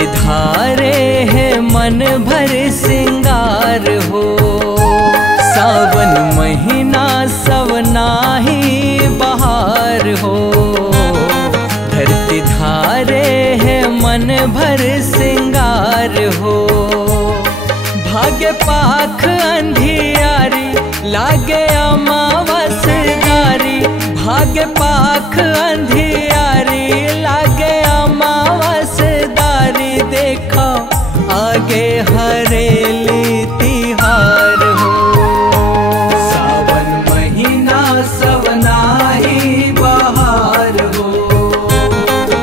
धरती धारे है मन भर सिंगार हो। सावन महीना सवना ही बहार हो। धरती धारे है मन भर सिंगार हो। भाग्य पाख अंधियारी लागे अमावस दारी। भाग्य पाख अंधियारी लागे अमावस दारी। देखो आगे हरेली तिहार हो। सावन महीना सवना ही बहार हो।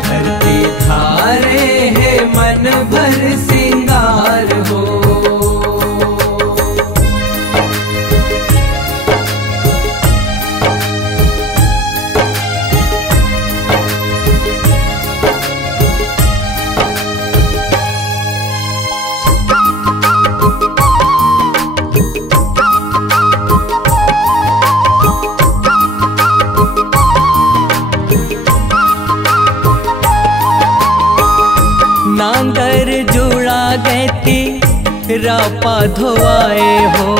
धरती धारे है मन भर सिंगार हो। नांगर जुड़ा गैती रापा धोवाए हो।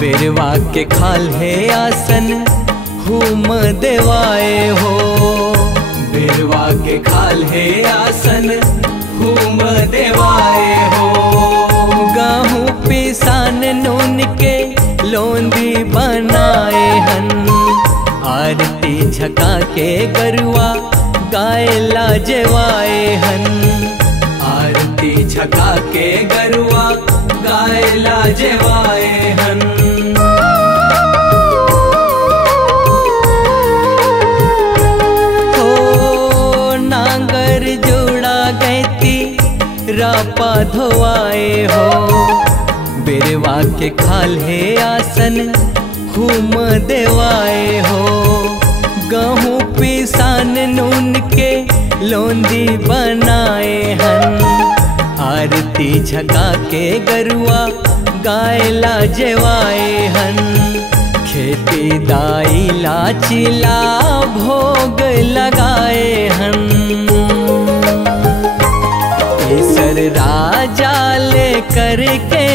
बेरवा के खाल है आसन हुम देवाए हो। बेरवा के खाल है आसन हुम देवाए हो। गाहूँ पिसान नून के लोंदी बनाए हन। आरती झका के गरुआ गाय लाजवाए हन। आरती झका के गरुआ गाय लाजवाए हन। हो नांगर जोड़ा गैती रापा धोवाए हो। बेरवा के खाल है आसन हुम देवाए हो। गहूँ पिसान नून के लोंदी बनाए हन। आरती झका के गरुआ गाय लाजवाए हन। खेती दाई लाचिला भोग लगाए हन। केसर राजा ले करके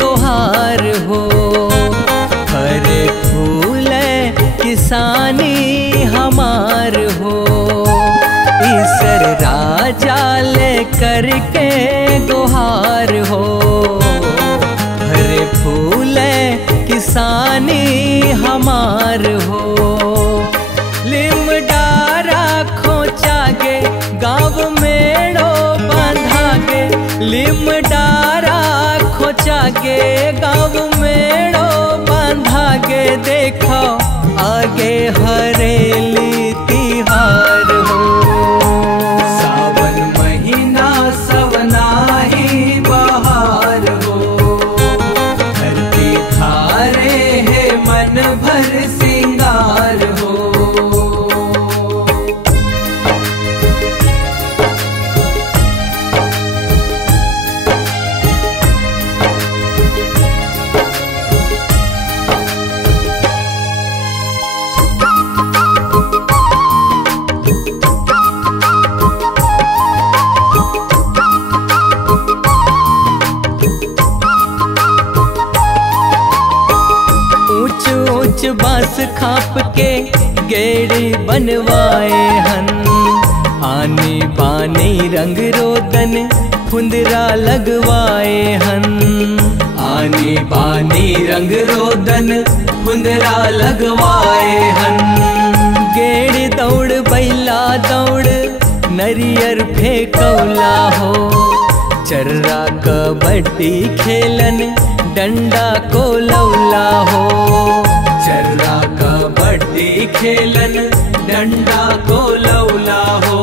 गुहार हो। हरे फूल किसानी हमार हो। ईसर राजा ले करके गुहार हो। हरे फूल किसानी हमार हो। लिम डारा खोचागे गाँव मेड़ो बांधागे। लिम डारा खोचागे गाँव मेड़ो बांधागे। देखो आगे हरेली तिहार हो। सावन महीना सवना ही बहार हो। धरती धारे है मन भर सिंगार हो। बांस खाप के गेड़ी बनवाए हन। आनी बानी रंग रोदन फुंदरा लगवाए हन। आनी बानी रंग रोदन फुंदरा लगवाए हन। गेड़ी दौड़ बैला दौड़ नरियर फेंकौला हो। चर्रा कबड्डी खेलन डंडा को लौला हो। चर्रा कबड्डी खेलन डंडा को लौला हो।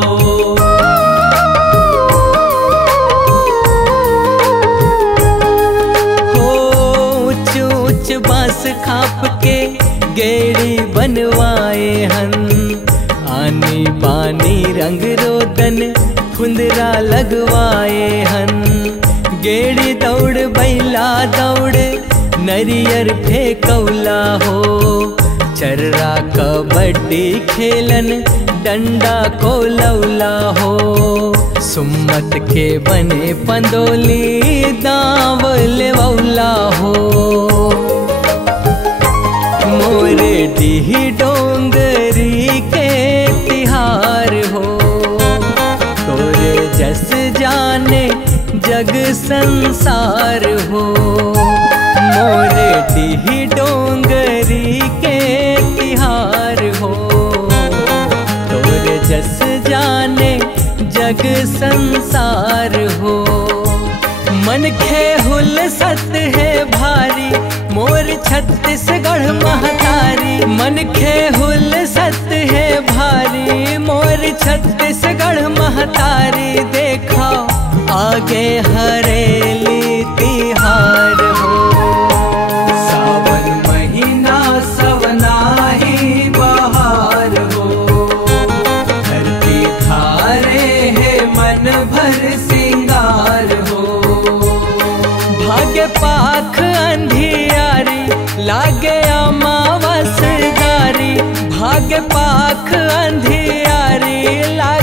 ऊंच ऊंच बांस खाप के गेड़ी बनवाए हन। आनी बानी रंग रोदन फुंदरा लगवाए हन। गेड़ी दौड़ बैला दौड़ नरियर फेंकौला हो। चर्रा कबड्डी खेलन डंडा को लौला हो। सुम्मत के बने पंडोली दावल वौला हो। मोरे डीह डोंगरी के तिहार हो। तोरे जस जाने जग संसार हो। मोरे डीह डोंगरी के तिहार हो। तोरे जस जाने जग संसार हो। मन खे हुल सत है भारी मोर छत्तीसगढ़ महतारी। मन खे हुल सत है भारी मोर छत्तीसगढ़ महतारी। देखा आगे हरेली तिहार हो। सावन महीना सवना ही बहार हो। धरती धारे है मन भर सिंगार हो। भाग्य पाख अंधियारी लागे अमावस दारी। भाग्य पाख अंधियारी लागे